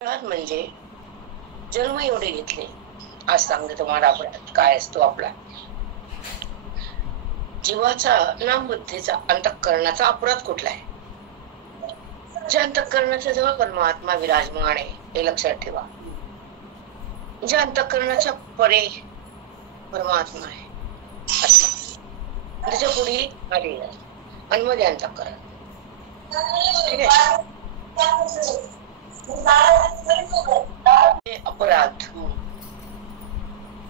अपराध म्हणजे जन्म एवढे घेतले. आज सांगते तुम्हाला अपराध काय असतो. आपला जीवाचा ना बुद्धीचा अंतःकरणाचा अपराध कुठला आहे? ज्या अंतःकरणाच्या जवळ परमात्मा विराजमान आहे हे लक्षात ठेवा. ज्या अंतःकरणाच्या परे परमात्मा आहे त्याच्या पुढे आले आणि मध्ये अंतःकरण. ठीक आहे. अपराध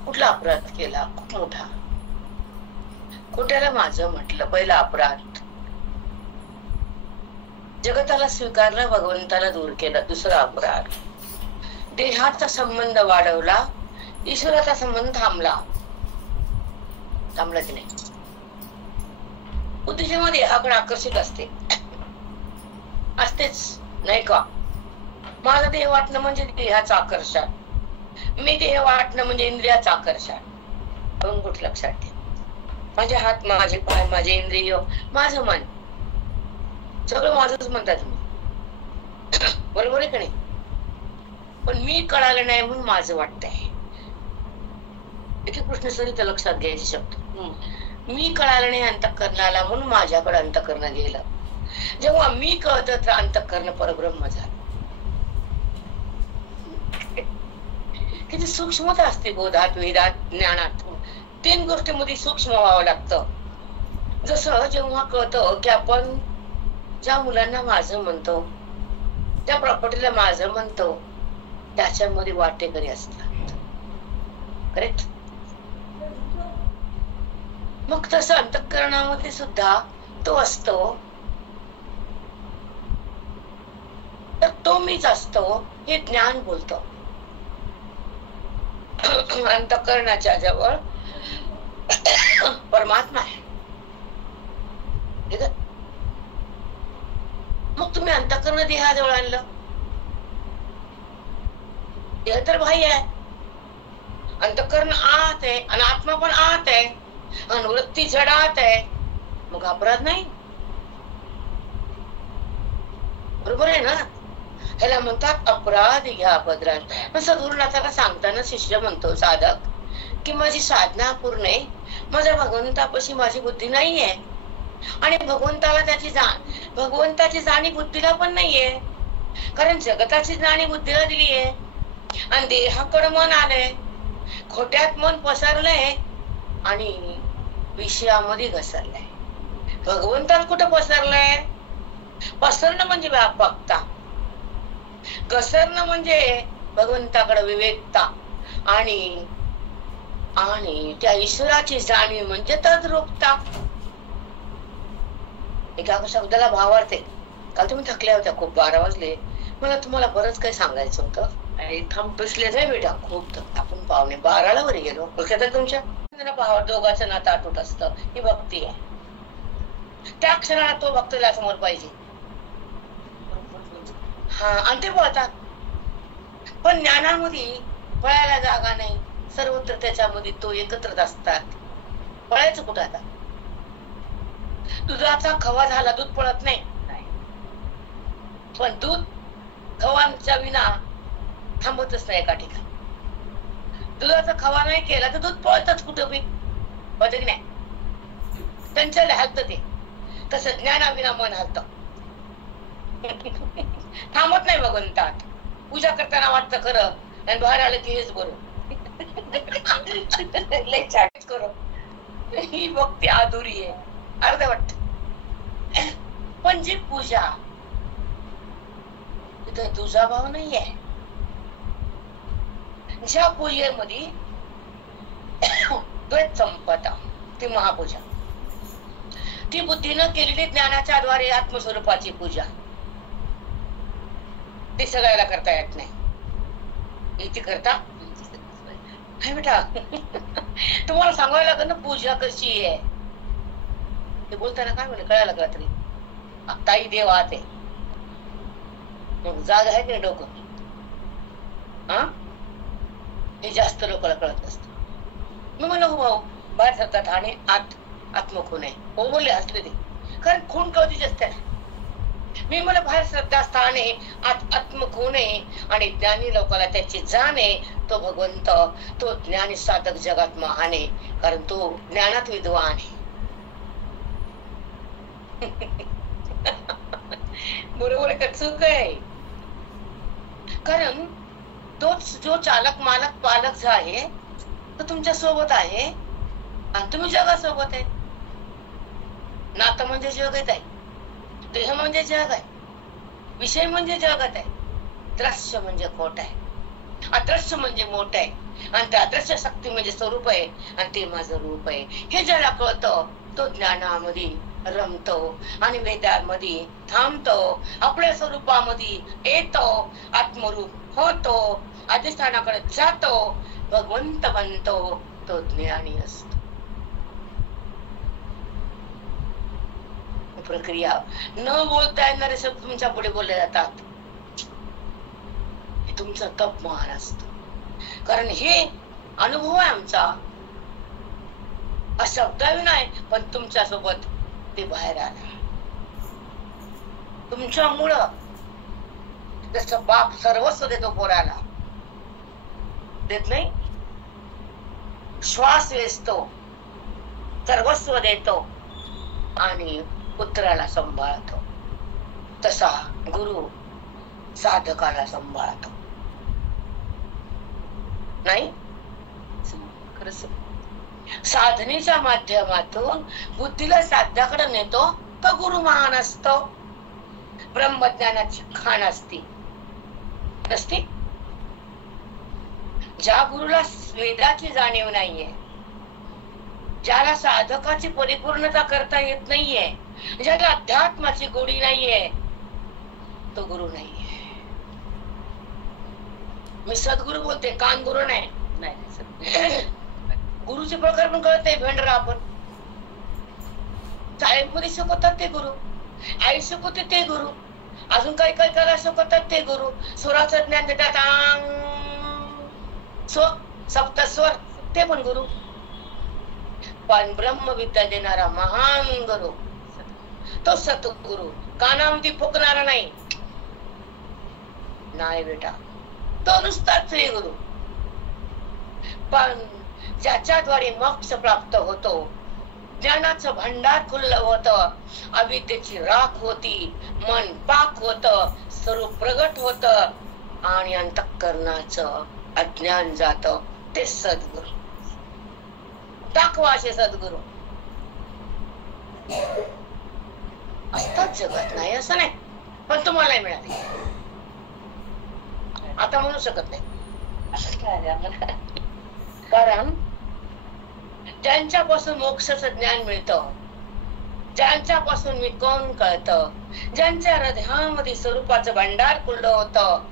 कुठला अपराध केला? खूप मोठा. खोट्याला माझं म्हटलं पहिला अपराध. जगताला स्वीकारलं, भगवंताला दूर केलं दुसरा अपराध. देहाचा संबंध वाढवला, ईश्वराचा संबंध थांबला की नाही. बुद्धीच्या मध्ये आपण आकर्षित असतेच नाही का. माझा देह वाटणं म्हणजे देहाचं आकर्षण, मी देह वाटणं म्हणजे इंद्रियाचं आकर्षण. पण कुठ लक्षात ठेव, माझे हात, माझे पाय, माझे इंद्रिय, माझं मन सगळं माझंच म्हणतात तुम्ही. बरोबर आहे का नाही? पण मी कळालं नाही म्हणून माझं वाटतंय. कृष्ण सरिता लक्षात घ्यायचे शब्द. मी कळालं नाही अंतःकरणाला म्हणून माझ्याकडे अंतःकरण गेलं. जेव्हा मी कळत तर अंतःकरण परब्रह्म झालं. किती सूक्ष्मता असते बोधात, वेदात, ज्ञानात. 3 गोष्टींमध्ये सूक्ष्म व्हावं लागतं. जसं जेव्हा कळतं की आपण ज्या मुलांना माझं म्हणतो, त्या प्रॉपर्टीला माझं म्हणतो, त्याच्यामध्ये वाटेकरी असतात. करेक्ट. मग तसं अंतःकरणामध्ये सुद्धा तो असतो, तर तो मीच असतो हे ज्ञान बोलतो. अंतःकरणाच्या जवळ परमात्मा आहे. मग तुम्ही अंतःकरण देहाजवळ आणलं. देह तर बाह्य आहे, अंतःकरण आत आहे आणि आत्मा पण आत आहे आणि वृत्ती जडात आहे. मग अपराध नाही. बरोबर आहे ना? ह्याला म्हणतात अपराध घ्या अपराध. सद्गुरुनाथाला सांगताना शिष्य म्हणतो, साधक, की माझी साधना पूर्ण आहे, माझ्या भगवंतापाशी माझी बुद्धी नाहीये आणि भगवंताला भगवंताची जाणी बुद्धीला पण नाहीये. कारण जगताची जाणी बुद्धीला दिली आहे आणि देहाकडे मन आलंय, खोट्यात मन पसरलंय आणि विषयामध्ये घसरलंय. भगवंतात कुठं पसरलंय? पसरणं म्हणजे व्यापकता, घसरणं म्हणजे भगवंताकडे विवेकता आणि त्या ईश्वराची जाणीव म्हणजे तद्रूपता. एका शब्दाला भावार्थ आहे. काल तुम्ही थकल्या होत्या खूप, 12 वाजले. मला तुम्हाला बरंच काही सांगायचं होतं आणि थांब बसले नाही बेटा, खूप आपण 11:15 वर गेलो. ओळखतात तुमच्या भावा दोघांचं नातं आटूट असतं. ही भक्ती आहे. त्या क्षणाला तो भक्तीला समोर पाहिजे. हा, आणि ते बोलतात. पण ज्ञानामध्ये पळायला जागा नाही, सर्वत्र त्याच्यामध्ये तो एकत्रच असतात. पळायचं कुठं आता? दुधाचा खवा झाला, दूध पळत नाही. पण दूध खवांच्या विना थांबतच नाही एका ठिकाणी. दुधाचा खवा नाही केला तर दूध पळतच कुठं बी, की नाही? त्यांच्याला हलत ते. तसं ज्ञानाविना मन हलत, थांबत नाही. भगवंतात पूजा करताना वाटतं खरं आणि बाहेर आलं की हेच बरोबर. ही भक्ती अधुरी आहे, अर्धवट. पण जी पूजा तिथं तुझा भाव नाहीये. ज्या पूजेमध्ये द्वैत संपदा, ती महापूजा. ती बुद्धीनं केलेली ज्ञानाच्या द्वारे आत्मस्वरूपाची पूजा. ती सगळ्याला करता येत नाही. ती करता काय बेटा? तुम्हाला सांगायला लागेल ना पूजा कशी आहे. ते बोलताना काय म्हणे कळायला लागला तरी ताई देव आत आहे. मग जाग आहे की डोकं? हा, हे जास्त लोकांना कळत नसतं. मी म्हणलं हो भाऊ, बाहेर सरतात आणि आत आत्मखून आहे. हो बोलले, असले ते. कारण खून कवतीच असते ना. मी मला बाहेर श्रद्धास्थान आहे, आत्मगुण आहे आणि ज्ञानी लोकांना त्याची जाण आहे. तो भगवंत, तो ज्ञानी साधक जगात महान आहे, कारण तो ज्ञानात विद्वान आहे. बरोबर आहे का चूक आहे? कारण तोच जो चालक मालक पालक जो आहे तो तुमच्या सोबत आहे आणि तुम्ही जगासोबत आहे. नातं म्हणजे जगत आहे, देह म्हणजे जग आहे, विषय म्हणजे जगत आहे, दृश्य म्हणजे खोट आहे, अदृश्य म्हणजे मोठ आहे आणि त्या अदृश्य शक्ती म्हणजे स्वरूप आहे आणि ते माझं रूप आहे. हे ज्याला कळतं तो ज्ञानामध्ये रमतो आणि वेदांमध्ये थांबतो, आपल्या स्वरूपामध्ये येतो, आत्मरूप होतो, अधिष्ठानाकडे जातो, भगवंत बनतो, तो ज्ञानी असतो. प्रक्रिया न बोलता येणारे शब्द तुमच्या पुढे बोलले जातात. हे तुमचं तप महान असत, कारण हे अनुभव आहे आमचा. अशब्दावी नाही, पण तुमच्या सोबत ते बाहेर आला. तुमच्यामुळं जसं बाप सर्वस्व देतो पोराला, देत नाही, श्वास वेचतो, सर्वस्व देतो आणि पुत्राला सांभाळतो, तसा गुरु साधकाला सांभाळतो. नाही खरंच साधनेच्या माध्यमातून बुद्धीला साध्याकडे नेतो तो गुरु महान असतो. ब्रह्मज्ञानाची खाण असते नसते. ज्या गुरुला वेदाची जाणीव नाहीये, ज्याला साधकाची परिपूर्णता करता येत नाहीये, ज्याला अध्यात्माची गोडी नाहीये, तो गुरु नाहीये. मी सद्गुरु बोलते, कान गुरु नाही. गुरुचे प्रकार पण कळत नाही. भेंडरा आपण शाळेमध्ये शिकवतात ते गुरु, आई शिकवते ते गुरु, अजून काही काही कला शिकवतात ते गुरु, स्वराचं ज्ञान देतात, सप्तस्वर ते पण गुरु. पण ब्रह्मविद्या देणारा महान गुरु तो सतगुरु, कानामध्ये फुकणारा नाही. नाही बेटा, तो नुसताच श्री गुरु. पण ज्याच्याद्वारे मोक्ष प्राप्त होतो, ज्ञानाचं भांडार खुललं होतं, अविद्येची राख होती, मन पाक होत, स्वरूप प्रगट होत आणि अंतःकरणाचं अज्ञान जात, ते सद्गुरु. दाखवा असे सद्गुरु असतात जगात, नाही असं नाही, पण तुम्हाला मिळाले. आता म्हणू शकत नाही, कारण ज्यांच्यापासून मोक्षाचं ज्ञान मिळतं, ज्यांच्यापासून मी कोण कळतं, ज्यांच्या हृदयामध्ये स्वरूपाचं भांडार खुललं होतं,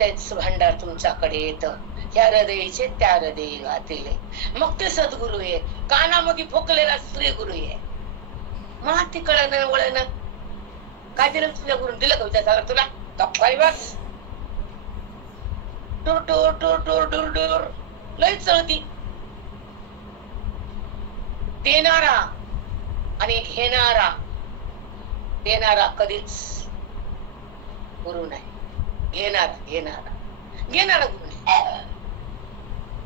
तेच भांडार तुमच्याकडे येतं. ह्या हृदयीचे त्या हृदयी घातले, मग ते सद्गुरु आहे. कानामध्ये फुकलेला श्री गुरु आहे. मग ती कळणं वळणं काय दिलं तुझ्या गुरु, दिलं का विचार तुला? गप्पाई बस, टूर टूर टूर टूर टूर टूर लई चळती. देणारा आणि घेणारा, देणारा कधीच गुरु नाही, घेणारा घेणारा घेणारा गुरु नाही.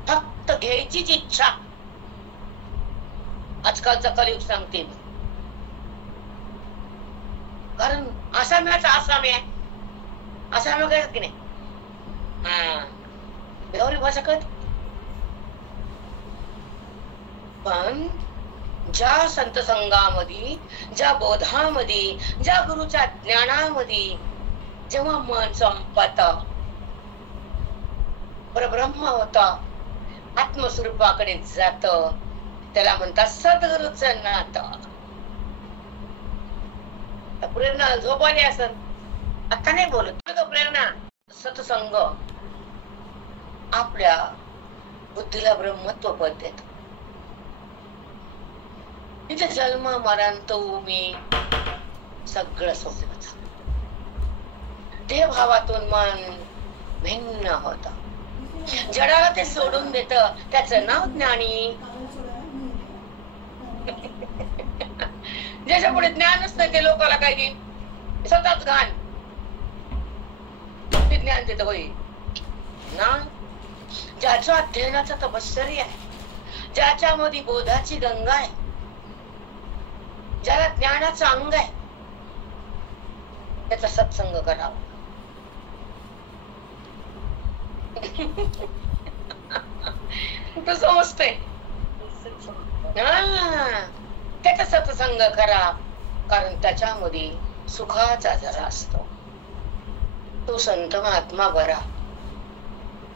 फक्त घ्यायचीच इच्छा. आजकालचा कलियुग सांगते मी, कारण आसाम्याचा आसामी आहे, आसामी काय की नाही, एवढी भाषा कळते. पण ज्या संत संघामध्ये, ज्या बोधामध्ये, ज्या गुरुच्या ज्ञानामध्ये जेव्हा मन संपत, परब्रह्म होता, आत्मस्वरूपाकडे जात, त्याला म्हणतात सद्गुरूचं नातं. प्रेरणा झोपाली असत, आता नाही बोलत प्रेरणा. सत्संग आपल्या बुद्धीला ब्रह्मत्व पद देतो. तिथे जन्म मरण तो मी सगळं सोबत. देहभावातून मन भिन्न होत, जडाला ते सोडून देत, त्याचं नाव ज्ञानी. ज्याच्या पुढे ज्ञानच नाही ते लोकांना काय देईल? सतत घाण विज्ञान देत होई ना. ज्याच्या अध्ययनाचा तपश्चर्या आहे, ज्याच्यामध्ये बोधाची गंगा आहे, ज्याला ज्ञानाचं अंग आहे, त्याचा सत्संग करावा. तू समजतंय? त्याचा सत्संग करा, कारण त्याच्यामध्ये सुखाचा जरा असतो. तो संत महात्मा बरा,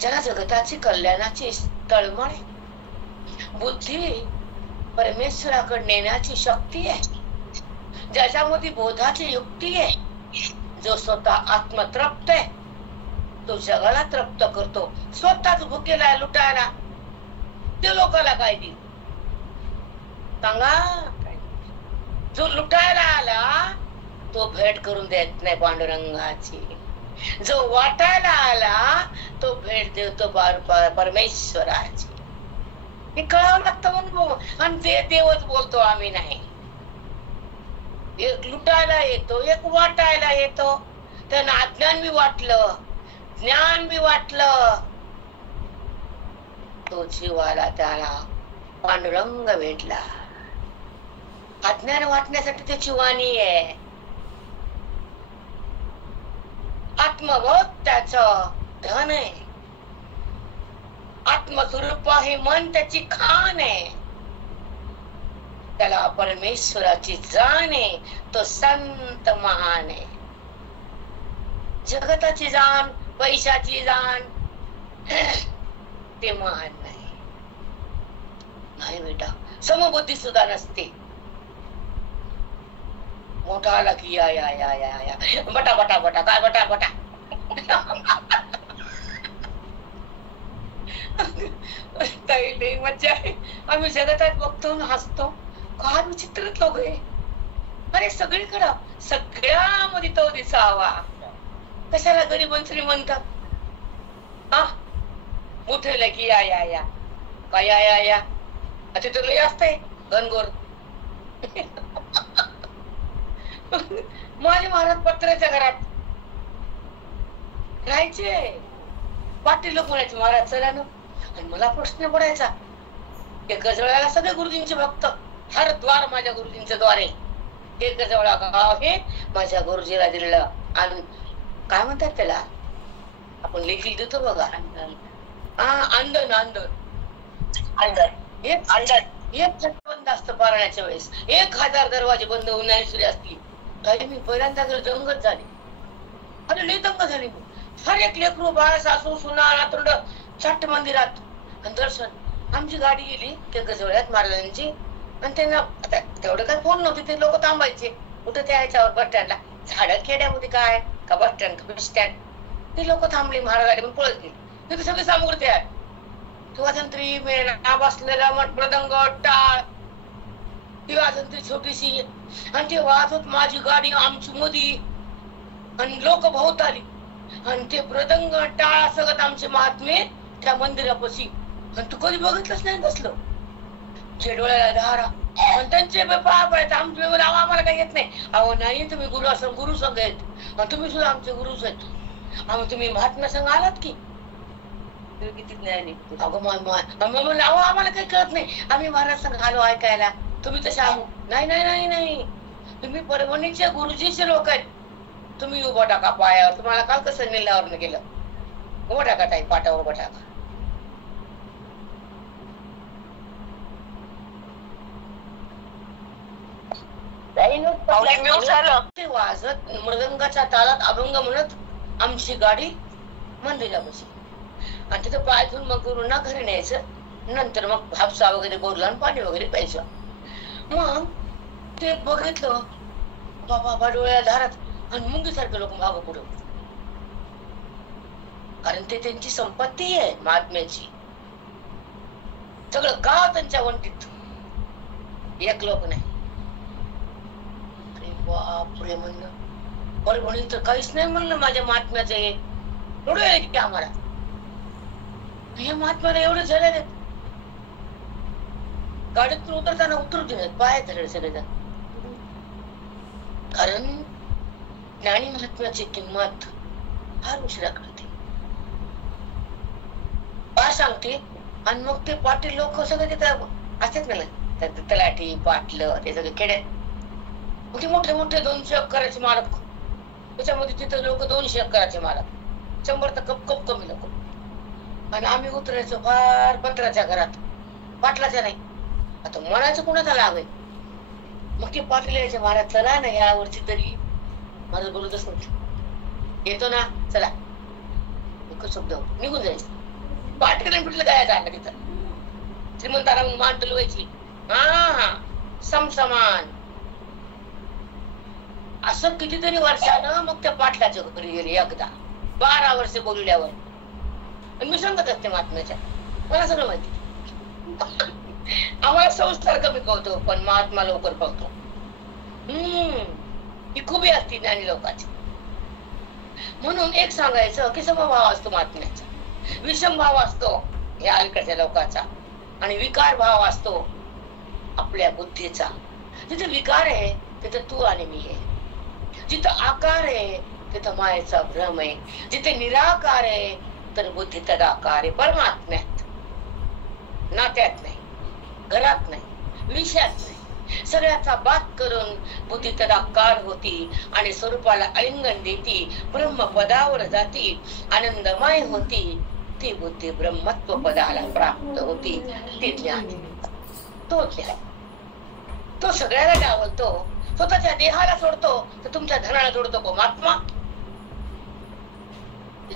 ज्याला जगताची कल्याणाची तळमळ आहे, बुद्धी परमेश्वराकडे नेण्याची शक्ती आहे, ज्याच्यामध्ये बोधाची युक्ती आहे, जो स्वतः आत्मतृप्त आहे, तो जगाला तृप्त करतो. स्वतःच भुकेला लुटायला ते लोकांना काय देईल सांगा? जो लुटायला आला तो भेट करून देत नाही पांडुरंगाची, जो वाटायला आला तो भेट देतो परमेश्वराची. हे कळावं लागतं म्हणून. आणि ते देवच बोलतो, आम्ही नाही. एक लुटायला येतो, एक वाटायला येतो. त्यांना अज्ञान बी वाटलं, ज्ञान बी वाटलं, तो जीवाला त्याला पांडुरंग भेटला. अज्ञान वाटण्यासाठी त्याची वाणी आहे. आत्मबोध त्याचं धन आहे. आत्मस्वरूप हे मन त्याची खाण आहे. त्याला परमेश्वराची जाण आहे. तो संत महान आहे. जगताची जाण, पैशाची जाण ते महान नाही. नाही बेटा, समबुद्धी सुद्धा नसते. मोठा आला की या या या या या बटा बटा बटा काय बटा बटा. लई मज्जा आहे. आम्ही जगतात बघतो, हसतो. काय विचित्र लोक आहे. अरे सगळीकडं सगळ्यामध्ये तो दिसावा. कशाला गरीब श्रीमंत मोठे की या या या काय या या या आता तर लय असतंय घनघोर. माझे महाराज पत्र्याच्या घरात राहायचे. पाटील लोक म्हणायचे महाराज चला ना. आणि मला प्रश्न पडायचा, एक गजवळ्याला सगळे गुरुजींचे भक्त, हर द्वार माझ्या गुरुजींचं द्वार आहे. हे गजवळा गाव हे माझ्या गुरुजीला दिलेलं. आणि काय म्हणतात त्याला, आपण लेखी देतो बघा, अंधन अंधन एक बंद असतं पारण्याच्या वेळेस. 1000 दरवाजे बंद होण्याची असतील. मी पहिल्यांदा दंगत झाली. अरे लई दंग झाली. हर एक लेकरू बाळ सासू सुना नातरुंड चट्ट मंदिरात दर्शन. आमची गाडी गेली त्या गजवळ्यात महाराजांची. आणि त्यांना तेवढं काय फोन नव्हते, ते लोक थांबायचे कुठे त्या याच्यावर बस स्टँडला. झाड खेड्यामध्ये काय का बस स्टँड का बस स्टँड. ते लोक थांबले, महाराज गाडी पण पळत गेली. तिथे सगळे सामुग्री आहे. वाजंत्री मेळा बसलेला मृदंग टाळ, ती वाजंत्री छोटीशी. आणि ते वाजत माझी गाडी आमची मोदी आणि लोक बहुत आली. आणि ते मृदंग टाळ सगळं आमचे महात्मे त्या मंदिरापाशी. आणि तू कधी बघितलंच नाही बसलं. जे डोळ्याला धारा आणि त्यांचे पाय पडायचं. आमचे आम्हाला काही येत नाही. अहो नाही, तुम्ही गुरु असं गुरु संघ आहेत आणि तुम्ही सुद्धा आमचे गुरुच आहेत. आम्ही तुम्ही महात्मा संघ आलात की किती ज्ञानी. अहो आम्हाला काही कळत नाही, आम्ही महाराज संघ आलो ऐकायला. तुम्ही तसे आहो. नाही नाही नाही नाही, तुम्ही परभणीचे गुरुजीचे लोक आहेत. तुम्ही उभा टाका पायावर. तुम्हाला काल कसं निल्लावर गेलं, उभा टाका ताई, पाटावर उभा टाका. वाजत मृदंगाच्या तालात अभंग म्हणत आमची गाडी मंदिरापाशी. आणि तिथं पाय धुवून मग गुरुंना घरी न्यायचं. नंतर मग हापसा वगैरे बोलला आणि पाणी वगैरे प्यायचं. मग ते बघितलं बाबा डोळ्या धारात आणि मुंगीसारखे लोक मागं पुढं. कारण ते त्यांची संपत्ती आहे महात्म्याची. सगळं गाव त्यांच्या वंटीत, एक लोक नाही. बापरे म्हणलं, परभणी तर काहीच नाही म्हणलं माझ्या महात्म्याचं. हे एवढं की आम्हाला हे महात्म्याला एवढे झाले. गाडीतून उतरताना उतरू देत, पाय धरले सगळेजण. कारण ज्ञानी महात्म्याची किंमत फार उशिरा कळते, फार सांगते. आणि मग ते पाटील लोक सगळे तिथं असतात ना, तलाठी पाटलं ते सगळे खेड्यात, मग ते मोठे मोठे 200 एकराचे मालक, त्याच्यामध्ये तिथं लोक 200 एकराचे मालक, 100 तर कप कमी लोक. आणि आम्ही उतरायचो फार पत्राच्या घरात, पाटलाच्या नाही. आता म्हणायचं कुणाचा लाभ आहे. मग ते पाटील यायचे, महाराज चला ना या वर्षी तरी. माझं बोलतच नव्हतं, येतो ना चला, एकच शब्द निघून जायचं. पाटील पिटलं काय झालं तिथं, श्रीमंताला मान डुलवायची, हा समसमान. असं कितीतरी वर्षानं मग त्या पाटलाच्या घरी गेले एकदा, 12 वर्ष बोलल्यावर. आणि मी सांगत असते महात्म्याच्या, मला सगळं माहिती. आम्हाला संस्कार कमी कळतो, पण महात्मा लवकर कळतो. ही खूबी असती ज्ञानी लोकांची. म्हणून एक सांगायचं की समभाव असतो महात्म्याचा, विषम भाव असतो या अलीकडच्या लोकांचा, आणि विकार भाव असतो आपल्या बुद्धीचा. जिथे विकार आहे तिथे तू आणि मी आहे, जिथं आकार आहे तिथं मायेचा भ्रम आहे, जिथे निराकार आहे तर बुद्धी तदाकार आहे. परमात्म्यात, नात्यात नाही, घरात नाही, विषयात नाही, सगळ्याचा बात करून बुद्धी तदाकार होती आणि स्वरूपाला आलिंगन देती, ब्रह्मपदावर जाती, आनंदमय होती. ती बुद्धी ब्रह्मत्व पदाला प्राप्त होती. ती ज्ञान, तो ज्ञान, तो सगळ्याला डावलतो, स्वतःच्या देहाला सोडतो तर तुमच्या धनाला जोडतो को महात्मा.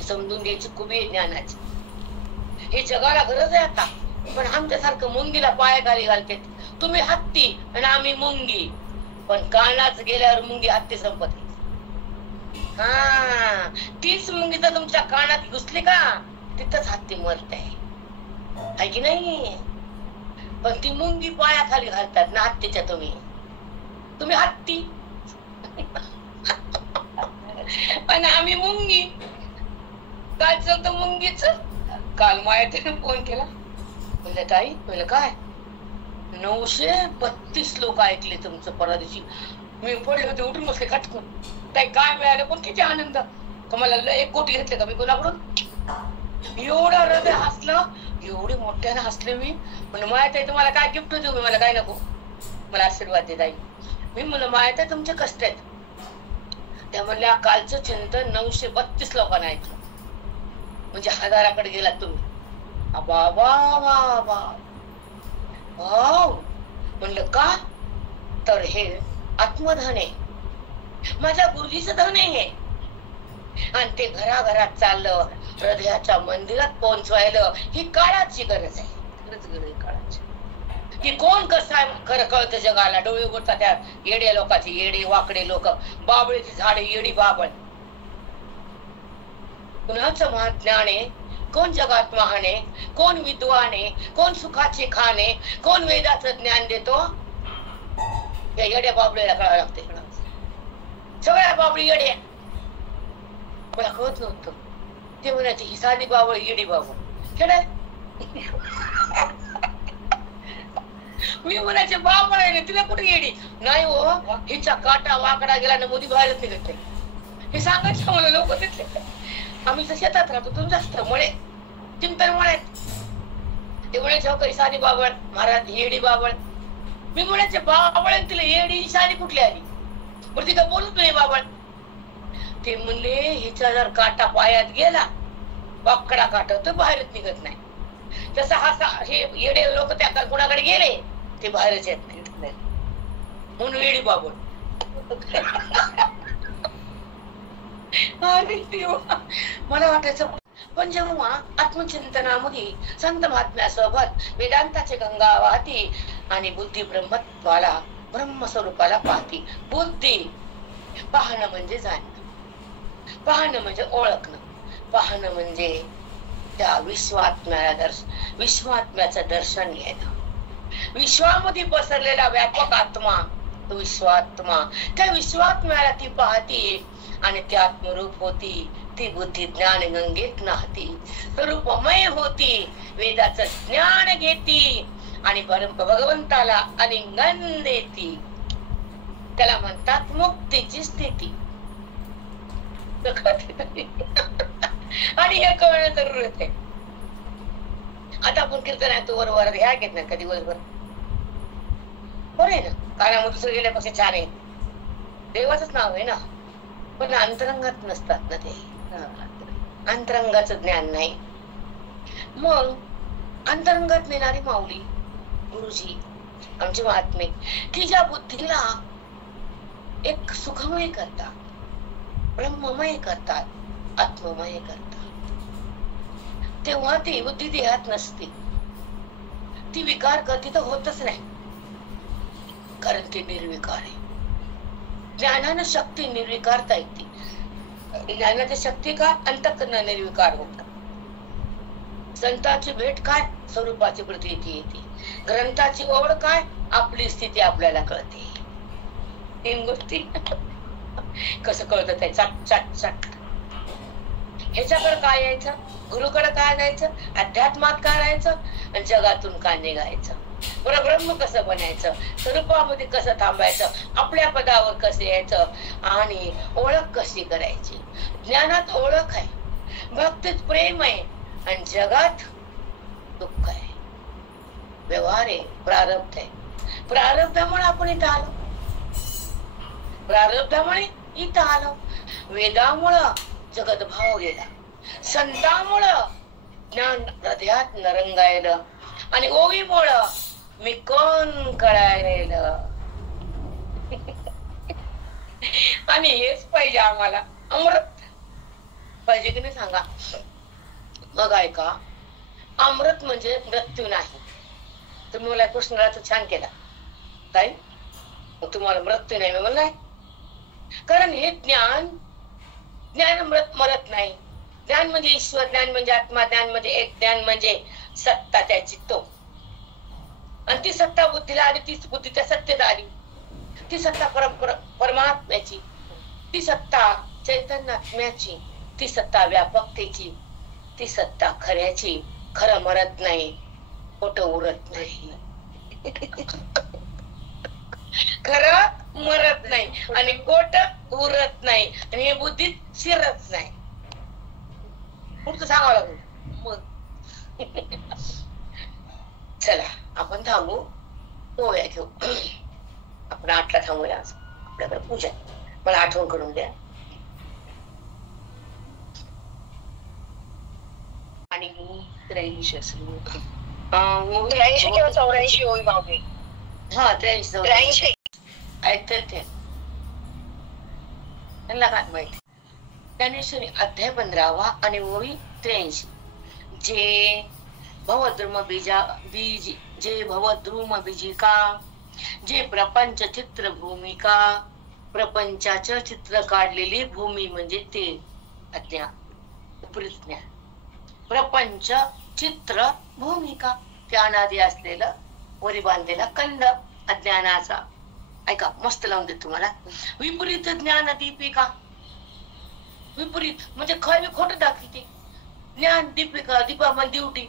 समजून घ्यायची खूबी ज्ञानाची. हे जगाला गरज आहे आता, पण आमच्यासारखं मुंगीला पायाखाली घालते. तुम्ही हत्ती आणि आम्ही मुंगी, पण कानाच गेल्यावर मुंगी हत्ती संपते. हा, तीच मुंगी तर तुमच्या कानात घुसली का तिथंच हत्ती मरते आहे की नाही. पण ती मुंगी पायाखाली घालतात ना हत्तीच्या. तुम्ही हत्ती पण आम्ही मुंगी. काय चालतं मुंगीच. काल मायाने फोन केला, म्हणलं ताई, म्हणलं काय 932 लोक ऐकले तुमचं परवा दिवशी. मी पडले होते, उठून बसले खटकून. ताई काय मिळालं, पण किती आनंद. मला 1 कोटी घेतले का मी कोणाकडून. एवढं हृदय हसलं, एवढे मोठ्याने हसले मी. म्हणलं माया ताई तुम्हाला काय गिफ्ट देऊ मी, मला काय नको, मला आशीर्वाद दे ताई. मी म्हणलं माया ताई तुमचे कष्ट आहेत. त्या म्हणल्या कालचं चिंतन 932 लोकांना ऐकलं, म्हणजे 1000कडे गेलात तुम्ही. म्हणलं का, तर हे आत्मधन आहे, माझ्या गुरुजीचं धन आहे. आणि ते घराघरात चाललं, हृदयाच्या मंदिरात पोहोचवायला ही काळाची गरज आहे. खरंच गरज आहे काळाची. की कोण कसं आहे खरं कळतं जगाला. डोळे उघडतात त्या येड्या लोकांचे, येडे वाकडे लोक, बाबळीची झाडे, येडी बाबळ. कुणाचं महाज्ञान आहे, कोण जगात महान आहे, कोण विद्वान आहे, कोण सुखाचे खाणे, कोण वेदाचं ज्ञान देतो, या येड्या बाबळीला कळावं लागते. सगळ्या बाबळी येड्या. मला कळत नव्हतं. ते म्हणायचे ही साधी बाबळ, येडी बाबळ खेळ. मी म्हणायचे बाबळ आहे तिला कुठे येडी नाही हो, हिचा काटा वाकडा गेला ना मोदी बाहेरच निघत नाही. हे सांगायचं मला लोक तिथले. आम्ही तर शेतात राहतो, तुम्ही जास्त मळे चिंतन मळ्यात. ते म्हणायचे हो काही साधी बाबळ, महाराज येडी बाबळ. मी म्हणायचे बाबळ तिला येडी साधी कुठली आली, पण ती काय बोलत नाही बाबळ. ते म्हणले हिचा जर काटा पायात गेला, वाकडा काटा, तो बाहेरच निघत नाही. तसा हा हे येडे लोक त्या कोणाकडे गेले ते बाहेरच येत नाही, म्हणून येडी बाबळ. मला वाटायचं. पण जेव्हा आत्मचिंतनामध्ये संत महात्म्यासोबत वेदांताचे गंगा वाहती आणि बुद्धी ब्रह्मत्वाला, ब्रह्मस्वरूपाला पाहती. बुद्धी पाहणं म्हणजे जाणणं, पाहणं म्हणजे ओळखणं, पाहणं म्हणजे त्या विश्वात्म्याचं दर्शन घेणं. विश्वामध्ये पसरलेला व्यापक आत्मा तो विश्वात्मा. त्या विश्वात्म्याला ती पाहती आणि ते आत्मरूप होती. ती बुद्धी ज्ञान गंगेत नाहती, स्वरूपमय होती, वेदाचं ज्ञान घेती आणि भगवंताला आलिंगन देती. त्याला म्हणतात मुक्तीची स्थिती. आणि हे कळणं जरूर आहे. आता आपण कीर्तन आहे तो वर ह्या घेत नाही कधी दिवसभर, बरं आहे ना, कानामध्ये दुसरं गेल्यापेक्षा छान आहे, देवाचंच नाव आहे ना, पण अंतरंगात नसतात ना ते, अंतरंगाचं ज्ञान नाही. मग अंतरंगात नेणारी माऊली गुरुजी आमचे महात्मे की ज्या बुद्धीला एक सुखमय करतात, ब्रह्ममय करतात, आत्ममय करतात, तेव्हा ती बुद्धी देहात नसते, ती विकार करते तर होतच नाही, कारण ती निर्विकार आहे. ज्ञानानं शक्ती निर्विकारता येते. ज्ञानाची शक्ती काय? अंतःकरण निर्विकार होत. संतांची भेट काय? स्वरूपाची प्रतीती येते. ग्रंथाची ओढ काय? आपली स्थिती आपल्याला कळते. तीन गोष्टी कसं कळतं ते? चट चट चट. ह्याच्याकडे काय यायचं, गुरुकडे काय जायचं, अध्यात्मात काय राहायचं, आणि जगातून काय निघायचं, परब्रह्म कसं बनायचं, स्वरूपामध्ये कसं थांबायचं, आपल्या पदावर कसं यायचं, आणि ओळख कशी करायची. ज्ञानात ओळख आहे, भक्तीत प्रेम आहे, आणि जगात दुःख आहे, व्यवहार आहे, प्रारब्ध आहे. प्रारब्धामुळे आपण इथं आलो, प्रारब्धामुळे इथं आलो. वेदामुळं जगत भाव गेला, संतांमुळं ज्ञान हृदयात नरंगायलं, आणि ओवीमुळं मी कोण कळायला. आणि हेच पाहिजे आम्हाला, अमृत पाहिजे की नाही सांगा. मग ऐका, अमृत म्हणजे मृत्यू नाही. तुम्ही मला कृष्णाला छान केला काय, तुम्हाला मृत्यू नाही म्हणलं नाही, कारण हे ज्ञान, ज्ञान मरत नाही. ज्ञान म्हणजे ईश्वर, ज्ञान म्हणजे आत्मा, ज्ञान म्हणजे एक, ज्ञान म्हणजे सत्ता त्याची तो, आणि ती सत्ता बुद्धीला आली, ती बुद्धी त्या सत्तेत आली, ती सत्ता परमात्म्याची, ती सत्ता चैतन्यात्म्याची, ती सत्ता व्यापकतेची, ती सत्ता खऱ्याची. खरं मरत नाही, खोटं उरत नाही. खरं मरत नाही आणि खोटं उरत नाही, आणि हे बुद्धीत शिरत नाही. पुढचं सांगावं लागेल मग. चला आपण थांबू, पोळ्या घेऊ. आपण 8ला थांबूया. आज आपल्याकडे पूजा, मला आठवण करून द्या. आणि 83 असेल, 83 किंवा 84 होई मागे. हा 83 ऐकतात ते, त्यांना काय माहिती. ज्ञानेश्वरी अध्याय 15 आणि ओवी 83. जे भवद्रुम बीज, जे भवद्रुम बीजिका, जे प्रपंच चित्र भूमिका, प्रपंचाचं चित्र काढलेली भूमी म्हणजे ते अज्ञान, उपरीत ज्ञान. प्रपंच चित्र भूमिका, त्या अनादी असलेलं वरी बांधलेला कंद अज्ञानाचा. ऐका, मस्त लावून देत तुम्हाला. विपरीत ज्ञान दीपिका, विपरीत म्हणजे खरी खोटं दाखवते. ज्ञान दीपिका, दीपा म्हणजे ड्युटी,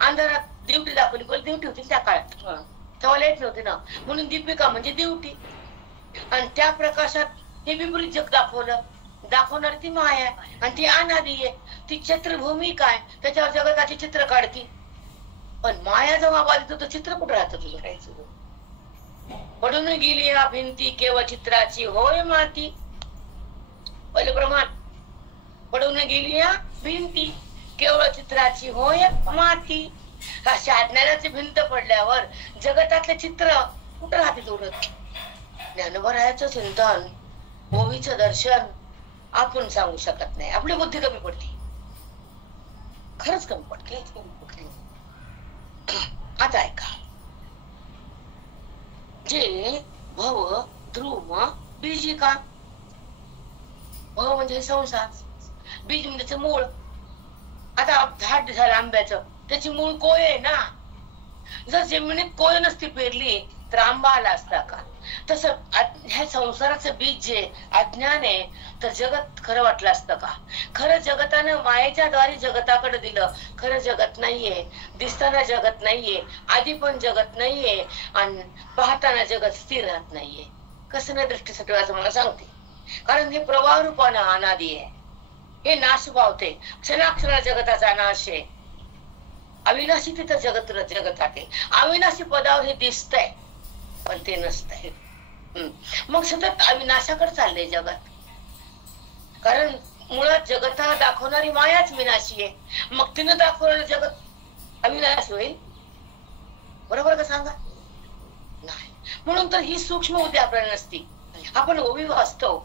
अंधारात ड्युटी दाखवली, पण ड्युटी होती त्या काळात, तेव्हा लाईट नव्हती ना, म्हणून दीपिका म्हणजे ड्युटी. आणि त्या प्रकाशात हे विपरीत जग दाखवणार ती माया, आणि ती अनादी आहे, ती चित्रभूमी काय, त्याच्यावर जगताची चित्र काढती. पण माया जेव्हा बाधित होतं, चित्र कुठं राहतं तुझं? राहायचं पडून गेली या भिंती केवळ चित्राची होय माती. पहिलं प्रमाण, पडून गेली या भिंती केवळ चित्राची होय माती. अशा अज्ञानाची भिंत पडल्यावर जगतातले चित्र कुठं राहते उरत? ज्ञानोबरायाचं चिंतन, ओवीचं दर्शन आपण सांगू शकत नाही. आपली बुद्धी कमी पडते, खरंच कमी पडते. आता ऐका, जे भव ध्रुव बीजिका, भव म्हणजे संसार, बीज म्हणजे त्याचं मूळ. आता झाड झालं आंब्याचं, त्याची मूळ कोय आहे ना. जर जमिनीत कोय नसती पेरली तर आंबा आला असता का? तसं ह्या संसाराचं बीज जे अज्ञान आहे, तर जगत खरं वाटलं असतं का? खरं जगतानं मायेच्या द्वारे जगताकडे दिलं. खरं जगत नाहीये, दिसताना जगत नाहीये, आधी पण जगत नाहीये, आणि पाहताना जगत स्थिर राहत नाहीये. कसं नाही दृष्टीसाठी मला सांगते, कारण हे प्रवाह रूपानं अनादी आहे. हे नाश पावते, क्षणाक्षणा जगताचा नाश आहे. अविनाशी तिथं जगत आहे. अविनाशी पदावर हे दिसतंय पण ते नसतंय. मग सतत अविनाशाकडे चाललंय जगात. कारण मुळात जगताला दाखवणारी मायाच विनाशी आहे. मग तिनं दाखवलेलं जगत अविनाशी होईल? बरोबर का सांगा? नाही. म्हणून तर ही सूक्ष्म बुद्धी आपल्याला नसती. आपण ओवी वाचतो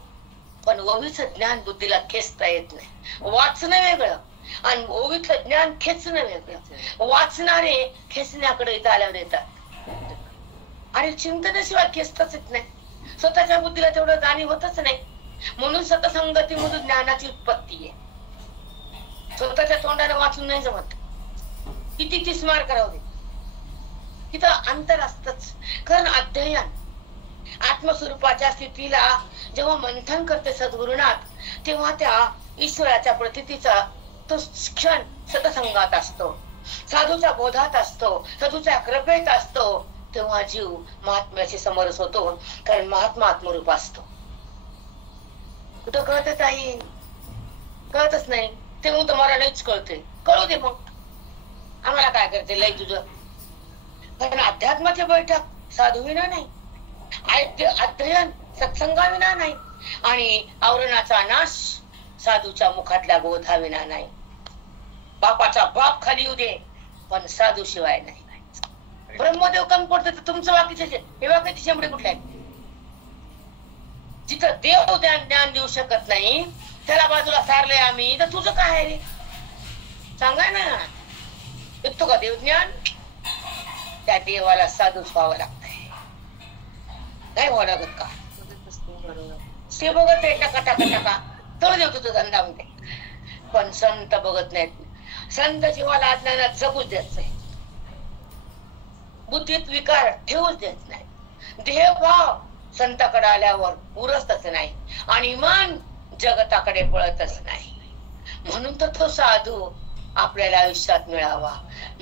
पण ओवीचं ज्ञान बुद्धीला खेचता येत नाही. वाचणं वेगळं आणि ओवीतलं ज्ञान खेचणं वेगळं. वाचणारे खेचण्याकडे इथं आल्यावर येतात आणि चिंतनाशिवाय खेचताच येत नाही. स्वतःच्या बुद्धीला तेवढं जाणीव होतच नाही. म्हणून सतसंगतीमधून ज्ञानाची उत्पत्ती आहे. स्वतःच्या तोंडाने वाचून नाही जमत. किती ती स्मार करावं दे, तिथं अंतर असतच. कारण अध्ययन आत्मस्वरूपाच्या स्थितीला जेव्हा मंथन करते सद्गुरुनाथ, तेव्हा त्या ईश्वराच्या प्रतीचा तो क्षण सतसंगात असतो, साधूच्या बोधात असतो, साधूच्या कृपेत असतो. तेव्हा जीव महात्म्याशी समरस होतो. कारण महात्मा आत्मरूप असतो. कुठं कळतच आहे? कळतच नाही. तेव्हा तुम्हाला नाहीच कळते. कळू दे मग, आम्हाला काय करते लय तुझं. कारण अध्यात्माची बैठक साधू विना नाही, अध्ययन सत्संगाविना नाही आणि आवरणाचा नाश साधूच्या मुखातल्या बोधा विना नाही. बापाचा बाप खाली येऊ दे पण साधू शिवाय नाही. ब्रह्मदेव कमी पडतो तर तुमचं बाकीचे हे बाकीचे शेंबडे कुठले आहेत? जिथं देव ज्ञान देऊ शकत नाही त्याला बाजूला सारलंय आम्ही, तर तुझं काय आहे रे? सांगा ना. येतो का देव ज्ञान? त्या देवाला साधूच व्हावं लागतंय. नाही व्हावं लागत का? ते बघत आहे टका टका टका तर देव तुझं धंदा म्हणते. पण संत बघत नाहीत. संत जीवाला अज्ञानात जगूच देत नाही, बुद्धीत विकार ठेवूच देत नाही. देहभाव संताकडे आल्यावर उरतच नाही आणि मन जगताकडे पळतच नाही. म्हणून तर तो साधू आपल्याला आयुष्यात मिळावा,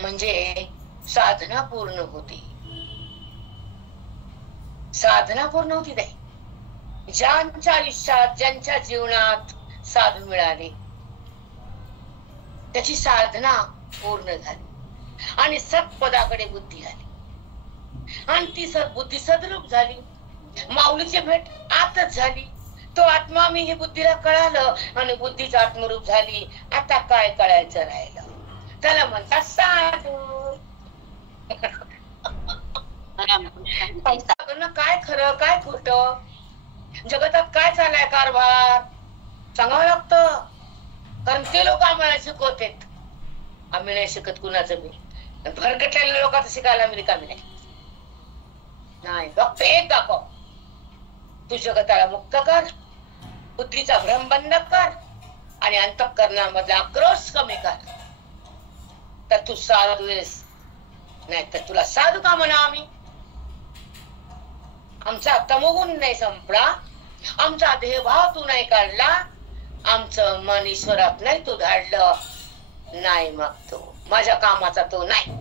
म्हणजे साधना पूर्ण होती. साधना पूर्ण होती नाही. ज्यांच्या आयुष्यात ज्यांच्या जीवनात साधू मिळाले त्याची साधना पूर्ण झाली आणि सत्पदाकडे बुद्धी आली आणि ती सद्बुद्धी सद्रूप झाली. माऊलीची भेट आतच झाली. तो आत्मा मी हे बुद्धीला कळालं आणि बुद्धीच आत्मरूप झाली. आता काय कळायचं राहिलं? त्याला म्हणतात साधू. काय खरं काय खोट, जगतात काय चाललाय कारभार सांगावं लागतं. कारण ते लोक आम्हाला शिकवतात. आम्ही नाही शिकत कुणाचं बी. भरकटलेल्या लोकांचं शिकायला आम्ही रिकामी नाही. फक्त एक दाखव, तू जगताला मुक्त कर, बुद्धीचा भ्रम बंद कर आणि अंतःकरणामधला आक्रोश कमी कर, तर तू साधू आहेस. नाही तर तुला साधू का म्हणा आम्ही? आमचा तमोगुण नाही संपला, आमचा देहभाव तू नाही काढला, आमचं मन ईश्वरात नाही तू धाडलं. नाही मग तो माझ्या कामाचा तो नाही.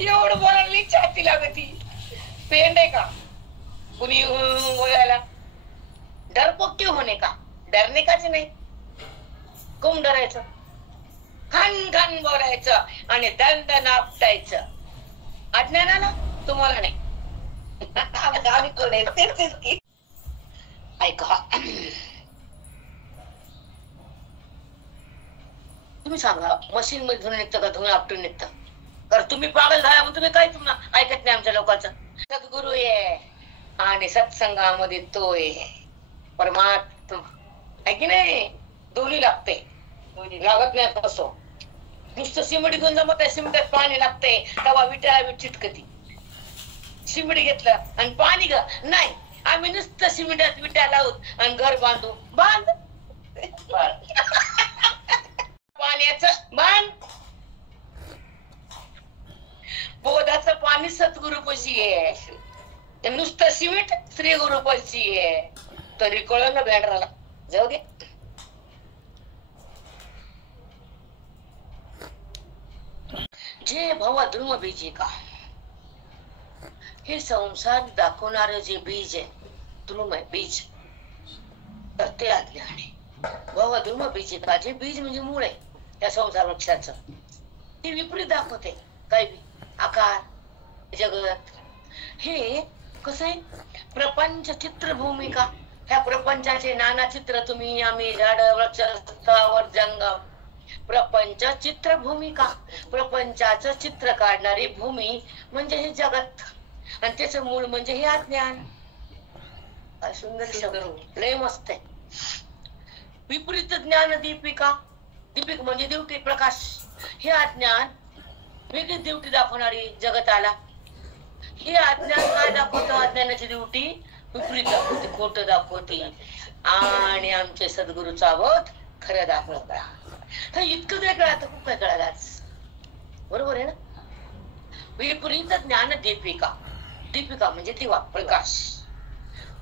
एवढं बोलायला छाती लागती. पेंड आहे का कुणी बोलायला? डरपोक क्यों होणे का? डरने काच नाही. कोण डरायचं? खन खन बोलायचं आणि दंड नापटायचं. अज्ञानाला तुम्हाला नाही. ऐका, तुम्ही सांगा मशीन मध्ये धुणं निघतं का धुणं आपटून निघतं? तर तुम्ही पागल झाला म्हणून तुम्ही काय तुम्हाला ऐकत नाही आमच्या लोकांचं. सद्गुरु आहे आणि सत्संगामध्ये तो आहे परमात्मा आहे की नाही? दोन्ही लागते, लागत नाही कसो. नुसतं सिमेंट घेऊन जमत आहे, सिमेंटात पाणी लागते तेव्हा विटाळा चिटकती. सिमेंट घेतलं आणि पाणी नाही, आम्ही नुसतं सिमेंटात विटा लावूत आणि घर बांधू. बांध पाण्याचं बांध. बोधाचं पाणी सद्गुरुपाशी आहे, नुसतं सिमेंट श्री गुरुपाशी आहे. तरी कळलं बॅनराला. जाऊ दे. जे भवद्रुम बीज का हे संसार दाखवणारे जे बीज आहे द्रुम आहे बीज, तर ते अज्ञान आहे. बाबा द्रुम बीज जे बीज म्हणजे मूळ आहे त्या संसार वृक्षाचं, ते विपरीत दाखवते. काय बी आकार जगत हे कसं आहे, प्रपंच चित्र भूमिका. ह्या प्रपंचाचे नाना चित्र तुम्ही आम्ही झाड वृक्ष स्थावर जंगम, प्रपंच चित्र भूमिका. प्रपंचाचं चित्र काढणारी भूमी म्हणजे हे जगत, आणि त्याचं मूळ म्हणजे हे अज्ञान. सुंदर शब्द, लय मस्त आहे. विपरीत ज्ञान दीपिका, दीपिक म्हणजे दिवटी प्रकाश. हे अज्ञान वेगळी दिवटी दाखवणारी जगताला. हे अज्ञान काय दाखवतं, अज्ञानाची दिवटी विपरीत दाखवते, खोट दाखवते, आणि आमचे सद्गुरूचा बोध खरं दाखवता. तर इतकं काय कळतं, खूप काय कळालं आज. बरोबर आहे ना. विपरीत ज्ञान दीपिका, दीपिका म्हणजे दिवा प्रकाश.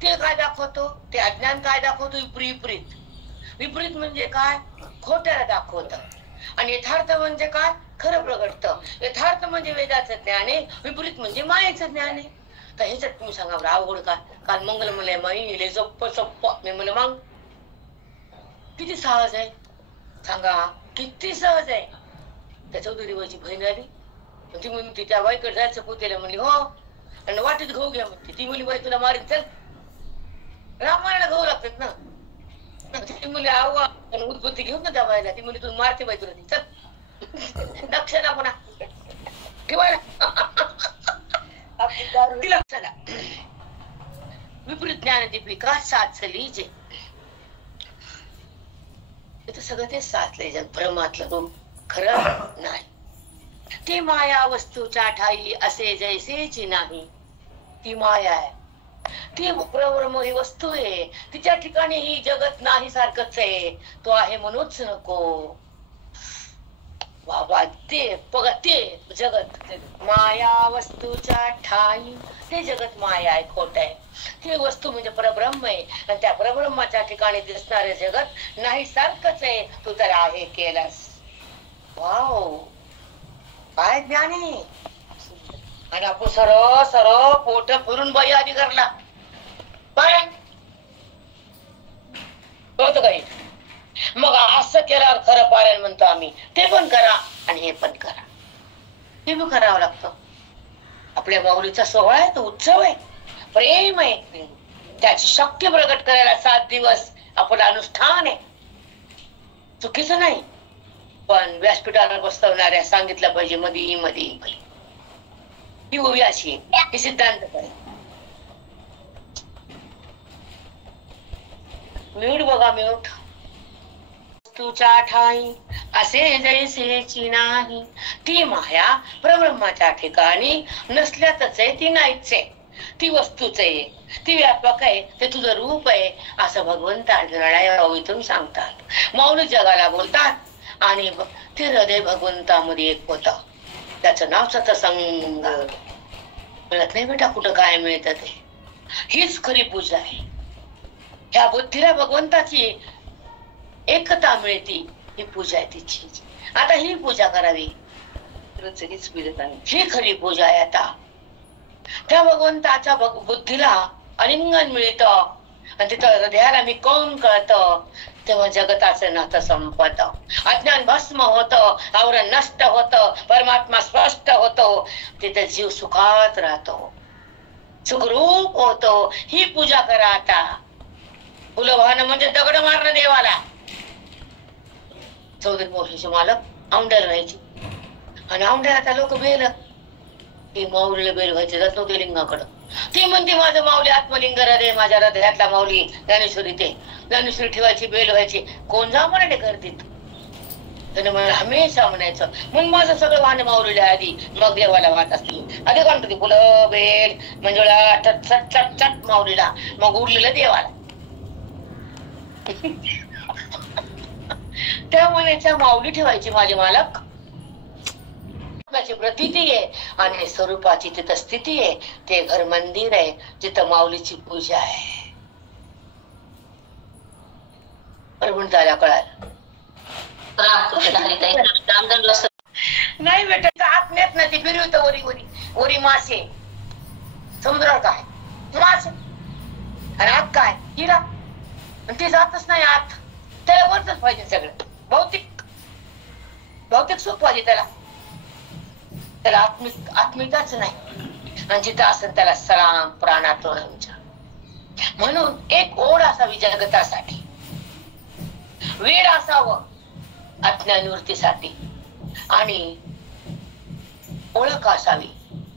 ते काय दाखवतो, ते अज्ञान काय दाखवतो, विपरीत. विपरीत म्हणजे काय, खोट्याला दाखवत, आणि यथार्थ म्हणजे काय, खरं प्रगटतं. यथार्थ म्हणजे वेदाचं ज्ञान आहे, विपरीत म्हणजे मायेचं ज्ञान आहे. तर ह्याच्यात तुम्ही सांगा बरं अवघड काय. काल मंगल म्हणले माई सोप्प सोप्प, मी म्हणलं मग किती सहज आहे सांगा, किती सहज आहे. त्या चौधरी बाईची बहीण आली, ती म्हणते त्या बाईकडे जायचं पुतेला. म्हणली हो, आणि वाटीत गहू घ्या म्हणते. ती म्हणली बाई तुला मारीन, चल रामायणाला गहू लागतात ना. ती म्हणली आव्हा उद्बुद्धी घेऊन ना त्या बाईला. ती म्हणली तू मारते बाई तुला, ती चल दक्षिणा पुन्हा ठेवायला तिला. चला विपरीत ज्ञान दीपिका साचली जे, इथं सगळं ते साचले जग भ्रमातलं रूप खरं नाही. ती माया वस्तूच्या ठाई असे जैसेची नाही. ती माया आहे, ती प्रवरम ही वस्तू आहे, तिच्या ठिकाणी ही जगत नाही सारखंच आहे. तो आहे म्हणूच नको बाबा. ते बघा ते जगत माया वस्तूच्या ठाई, ते जगत माया आहे, खोट आहे. ती वस्तू म्हणजे परब्रह्म आहे, आणि त्या परब्रह्माच्या ठिकाणी दिसणारे जगत नाही सारखंच आहे. तू तर आहे केलास. वाव काय ज्ञान आहे. आणि आपण सरळ सरळ पोट फिरून बाई आधी करला होत काही. मग असं केल्यावर खरं पारायण म्हणतो आम्ही. ते पण करा आणि हे पण करा, हे बी करावं लागतं. आपल्या माऊलीचा सोहळा आहे, तो उत्सव आहे, प्रेम आहे, त्याची शक्ती प्रकट करायला 7 दिवस आपलं अनुष्ठान आहे. चुकीचं नाही, पण व्यासपीठावर बसवणाऱ्या सांगितलं पाहिजे मध्ये मध्ये ही उभी अशी ही सिद्धांत पाहिजे. म्यूट बघा, म्यूट. तुझ्या ठाई असे जैसेची नाही. ती माया परब्रह्माच्या ठिकाणी नसल्यातच आहे, ती नाहीच आहे. ती वस्तूच आहे, ती व्यापक आहे, ते तुझं रूप आहे असं भगवंत अर्जुनाला सांगतात. मौन जगाला बोलतात, आणि ते हृदय भगवंतामध्ये एक होत. त्याचं नाव सत्संग. मिळत नाही बेटा कुठं काय मिळत ते. हीच खरी पूजा आहे. ह्या बुद्धीला भगवंताची एकता मिळते, ही पूजा आहे तिची. आता ही पूजा करावी, ही खरी पूजा आहे. आता त्या भगवंताच्या बुद्धीला आलिंगन मिळत, आणि तिथं हृदयाला मी कोण कळत, तेव्हा जगताचं नातं संपत. अज्ञान भस्म होत, आवरण नष्ट होत, परमात्मा स्पष्ट होतो, तिथे जीव सुखात राहतो, सुखरूप होतो. ही पूजा करा आता. फुलं वाहन म्हणजे दगड मारणं देवाला. चौधरी मोशीचे मालक औंढ्याला व्हायची, आणि औंढ्याला त्या लोक बेल, ही माऊलीला बेल व्हायचे, जात नव्हते लिंगाकडं. ती म्हणते माझं माऊली आत्मलिंग रे, माझ्या हृदयातला माऊली ज्ञानेश्वरी. ते ज्ञानेश्वरी ठेवायची, बेल व्हायची. कोण जा म्हणे करतीत, त्याने मला हमेशा म्हणायचं. म्हणून माझं सगळं वाहन माऊलीला आधी, मग देवाला वाहत असतील. आधी कोण होती फुलं बेल मंजुळा चट चट चट चट माऊलीला, मग उरलेलं देवाला. त्या म्हणायच्या माऊली ठेवायची माझे मालक. प्रतीती आहे आणि स्वरूपाची तिथं स्थिती आहे. ते घर मंदिर आहे जिथं माऊलीची पूजा आहे. परभुंताला कळालं नाही बेटा, आत्म्यात ना ती फिरवत वरी वरी वरी मासे समुद्रात काय मासे. आणि आत काय हिरा, आणि ते जातच नाही आत. त्याला वरच पाहिजे सगळं, भौतिक भौतिक सुख पाहिजे त्याला. त्याला आत्मिकाच नाही. आणि जिथं असेल त्याला सलाम प्राणातून. म्हणून एक ओढ असावी जगतासाठी, वेळ असावं अज्ञानवृत्तीसाठी, आणि ओळख असावी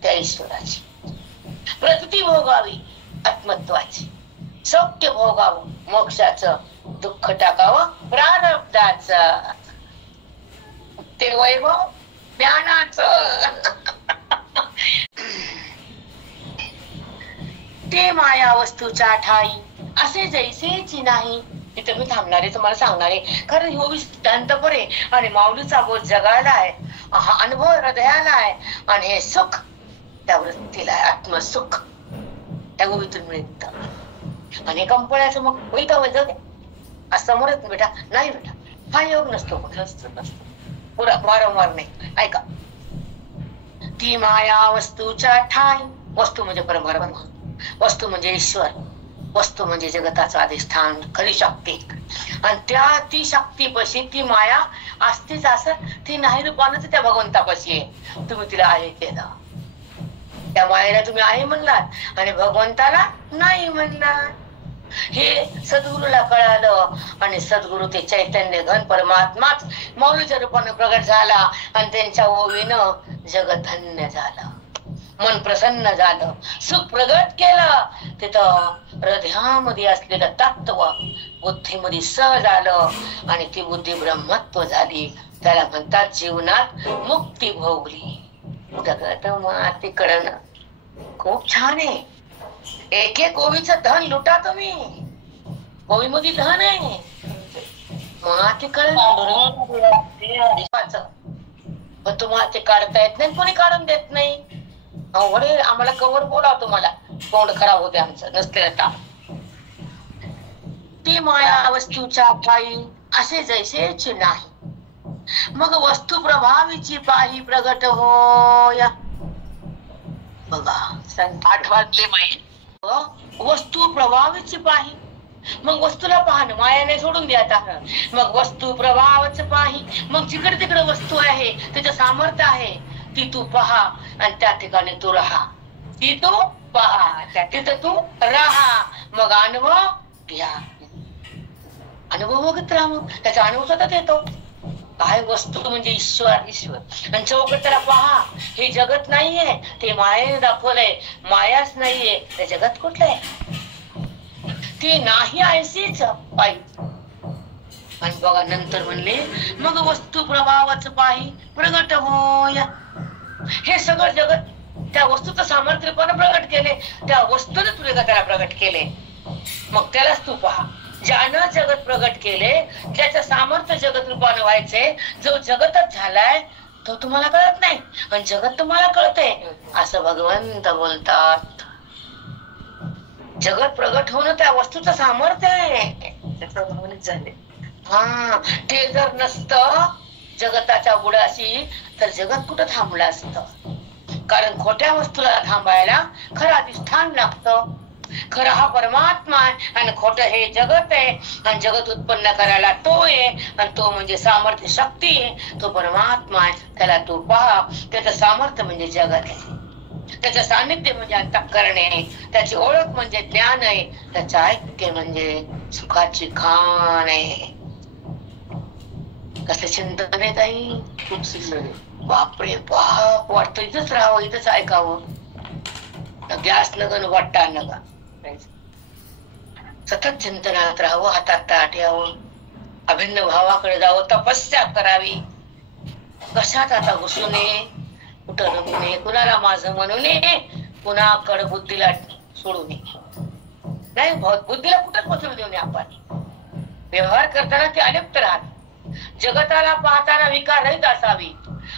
त्या ईश्वराची. प्रकृती भोगावी आत्मत्वाची, सौख्य भोगावं मोक्षाचं, दुःख टाकावं प्रारब्धाचं, ते वैभव ज्ञानाचं. ते माया वस्तूच्या ठाई असे जैसेची नाही. तिथे मी थांबणार आहे, तुम्हाला सांगणार आहे, कारण ह्यो सिद्धांत परे आणि माऊलीचा बोध जगायला आहे, हा अनुभव हृदयाला आहे, आणि हे सुख त्या वृत्तीला आहे, आत्मसुख त्या गोबीतून मिळत. आणि कंपळ्याचं मग वैता वैज असं म्हणत बेटा नाही, बेटा हा योग नसतो, पुरा वारंवार नाही. ऐका, ती माया वस्तूच्या ठाई, वस्तू म्हणजे परब्रह्म, वस्तू म्हणजे ईश्वर, वस्तू म्हणजे जगताचं अधिष्ठान, खरी शक्ती. आणि त्या ती शक्तीपाशी ती माया असतेच असं ती नाही रूपानं त्या भगवंतापाशी आहे. तुम्ही तिला आहे केलं, त्या मायेला तुम्ही आहे म्हणलात आणि भगवंताला नाही म्हणलात. हे सद्गुरूला कळालं, आणि सद्गुरु ते चैतन्य घन परमात्माच मौलीच्या रूपानं प्रगट झाला, आणि त्यांच्या ओवीनं जग धन्य झालं, मन प्रसन्न झालं, सुख प्रगट केलं. तिथं हृदयामध्ये असलेलं तत्व बुद्धीमध्ये सह झालं, आणि ती बुद्धी ब्रह्मत्व झाली. त्याला म्हणतात जीवनात मुक्ती भोगली. जगत माती कळणं खूप छान आहे. एक एक ओवीचं धन लुटा तुम्ही, ओवी मध्ये धन आहे. माती कळणं पण तुम्हाला ते काढता येत नाही, कोणी काढून देत नाही. वडे आम्हाला कवर बोलाव, तुम्हाला तोंड खराब होते आमचं नसलेलं ताप. ती माया वस्तूच्या ठाई असे जैसेची नाही, मग वस्तू प्रभावीची पाही प्रगट होया. बघा 8 वाजले माई. वस्तू प्रभावीची पाही, मग वस्तूला पाहणं मायाने सोडून द्या आता. मग वस्तू प्रभावच पाही, मग जिकडे तिकडे वस्तू आहे त्याचं सामर्थ्य आहे, ती तू पहा आणि त्या ठिकाणी तू राहा. ती तू पहा, तिथं तू राहा. मग अनुभव घ्या, अनुभव बघत राहा. मग त्याचा अनुभव सतत येतो. काय वस्तू म्हणजे ईश्वर, ईश्वर. आणि चौकट त्याला पहा, हे जगत नाहीये, ते मायेने दाखवलंय. मायाच नाहीये, ते जगत कुठलं आहे? ती नाही ऐसीच पाहिजे. आणि बघा नंतर म्हणले मग वस्तू प्रभावाच पाही प्रगट होया. हे सगळं जगत त्या वस्तूचं सामर्थ्य पण प्रगट केले, त्या वस्तूने तुला त्याला प्रगट केले. मग त्यालाच तू पहा. ज्यानं जगत प्रगट केले, ज्याचं सामर्थ्य जगत रूपाने व्हायचे, जो जगतच झालाय तो तुम्हाला कळत नाही, पण जगत तुम्हाला कळते असं भगवंत बोलतात. जगत प्रगट होणं त्या वस्तूचं सामर्थ्य आहे, झाले. हा, ते जर नसतं जगताच्या बुडाशी तर जगत कुठं थांबलं असतं. कारण खोट्या वस्तूला थांबायला खरं अधिष्ठान लागतं. खरं हा परमात्मा आहे आणि खोट हे जगत आहे. आणि जगत उत्पन्न करायला तो आहे, आणि तो म्हणजे सामर्थ्य शक्ती आहे, तो परमात्मा आहे. त्याला तू पहा. त्याचं सामर्थ्य म्हणजे जगत आहे, त्याचं सानिध्य म्हणजे अंतःकरण आहे, त्याची ओळख म्हणजे ज्ञान आहे, त्याचं ऐक्य म्हणजे सुखाची खाण आहे. कसं चिंतन आहे ताई, खूप सुंदर. बापरे बाप, वाटतं इथंच राहावं, इथंच ऐकावं. गॅस नगन वाटता नका, सतत चिंतनात राहावं, हातात ताट यावं, अभिन्न भावाकडे जावं, तपस्या करावी. कशात आता घुसू नये, कुठं रमू नये, कुणाला माझं म्हणू नये, कुणाकडे बुद्धीला सोडू नये. नाही, बुद्धीला कुठंच पोचवू देऊ नये. आपण व्यवहार करताना ते अलिप्त राहत, जगताला पाहताना विकार रहित असावी,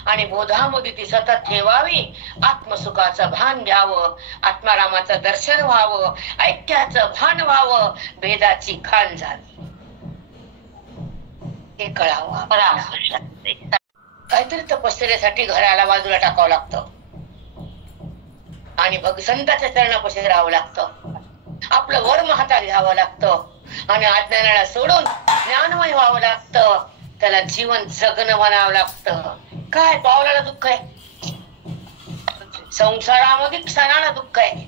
आणि बोधामध्ये ती सतत ठेवावी. आत्मसुखाचं भान घ्यावं, आत्मारामाचं दर्शन व्हावं, ऐक्याचं भान व्हावं, भेदाची खाण झाली हे कळावं. काहीतरी तपश्चर्यासाठी घराला बाजूला टाकावं लागतं, आणि संतांच्या चरणापाशी राहावं लागतं. आपलं वर्म हातात घ्यावं लागतं आणि अज्ञानाला सोडून ज्ञानमय व्हावं लागतं. त्याला जीवन जगणं म्हणावं लागतं. काय पावलाला दुःख आहे, संसारामध्ये क्षणाला दुःख आहे,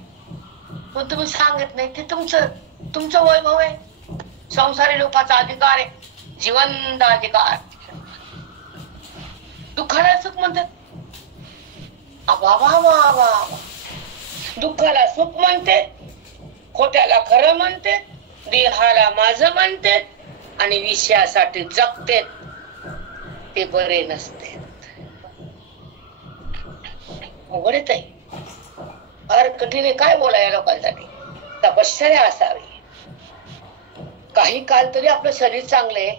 पण तुम्ही सांगत नाही. ते तुमचं वैभव आहे. संसारी लोकांचा अधिकार आहे, जिवंत अधिकार. दुःखाला सुख म्हणतात. दुःखाला सुख म्हणते, खोट्याला खरं म्हणते, देहाला माझं म्हणते आणि विषयासाठी जगते. ते बरे नसते. अवघड आहे, फार कठीण आहे. काय बोलाय लोकांसाठी? तपश्चर्या असावी. काही काळ तरी आपलं शरीर चांगले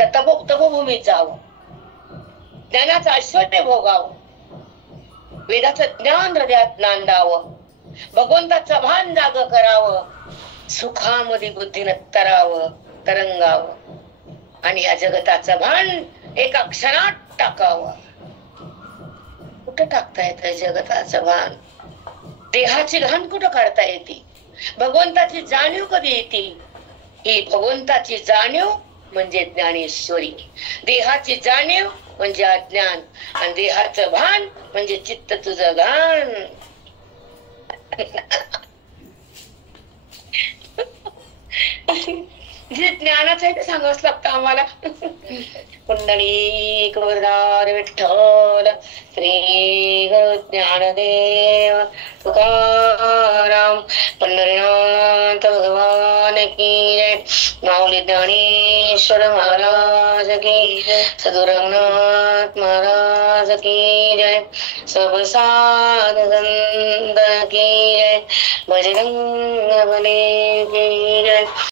तपोभूमीत जावं, ज्ञानाचं ऐश्वर्य भोगावं, वेदाचं ज्ञान हृदयात नांदावं, भगवंताचं भान जाग करावं, सुखामध्ये बुद्धीनं तरंगावं आणि या जगताचं भान एका क्षणात टाकावं. कुठं टाकता येतं जगताचं भान? देहाची घाण कुठं काढता येते? भगवंताची जाणीव कधी येते? ही भगवंताची जाणीव म्हणजे ज्ञानेश्वरी. देहाची जाणीव म्हणजे अज्ञान आणि देहाचं भान म्हणजे चित्त तुझं घाण. जे ज्ञानाचं आहे ते सांगावंच लागतं आम्हाला. पुंडलिक वरदार विठ्ठल श्री गुरु ज्ञानदेव तुकाराम पंढरीनाथ भगवान की जय. माऊली ज्ञानेश्वर महाराज की जय. सद्गुरु रघुनाथ महाराज की जय. सब साधु संत की जय. बजरंग बली की जय.